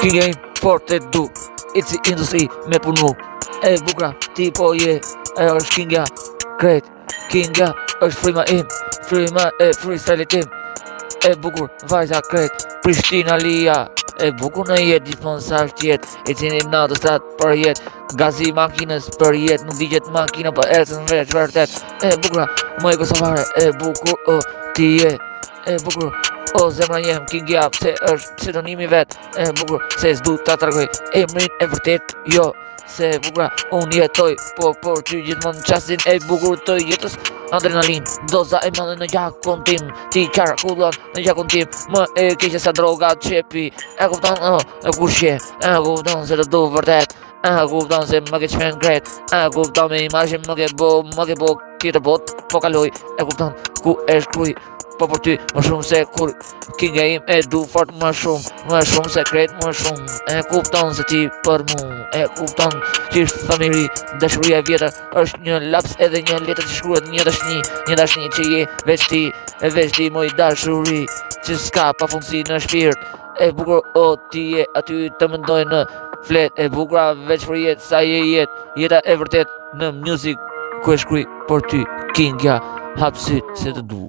King e fort e du, it's the industry me punu. E bukra ti po je, e është Kinga krejt. Kinga është frima im, frima e freestyle tim. E bukur vajza krejt, Prishtina Lia. E bukur në jetë, gjithmonë sa është jetë. E cini në të stratë për jetë, gazi makinës për jetë. Nuk digjet makina për ecën veç vërtet. E bukra, më e Kosovare, e bukur o ti je. E bukur o zemra jem, Kingja pse është pseudonimi vet. E bukur se s'du ta tregoj emrin e vërtet, jo. Se bukra unë jetoj, por ty gjithmonë qasin e bukur të jetës. Adrenalin, doza e madhe në gjakun tim. Ti qarkullon në gjakun tim. Më e keqe sa droga qepi. E kupton, e kushje. E kupton se të du vërtet. E kupton se më ke qmen gret. E kupton me imazhin më ke bo tjetër bot. Po kaloj, e kupton ku e shkruj. Po për ty më shumë se kur Kinga im e du fort më shumë se krejt më shumë. E kupton se ti për mu, e kupton që është familji, dashuria vjetër është një laps edhe një letër që shkruhet një dashni që je veç ti moj dashuri që s'ka pa fundësi në shpirt. E bukur o ti je aty të mendoj në flet, e bukura veç për jetë sa je jeta e vërtet në music ku e shkruj për ty Kinga hapësit se të du.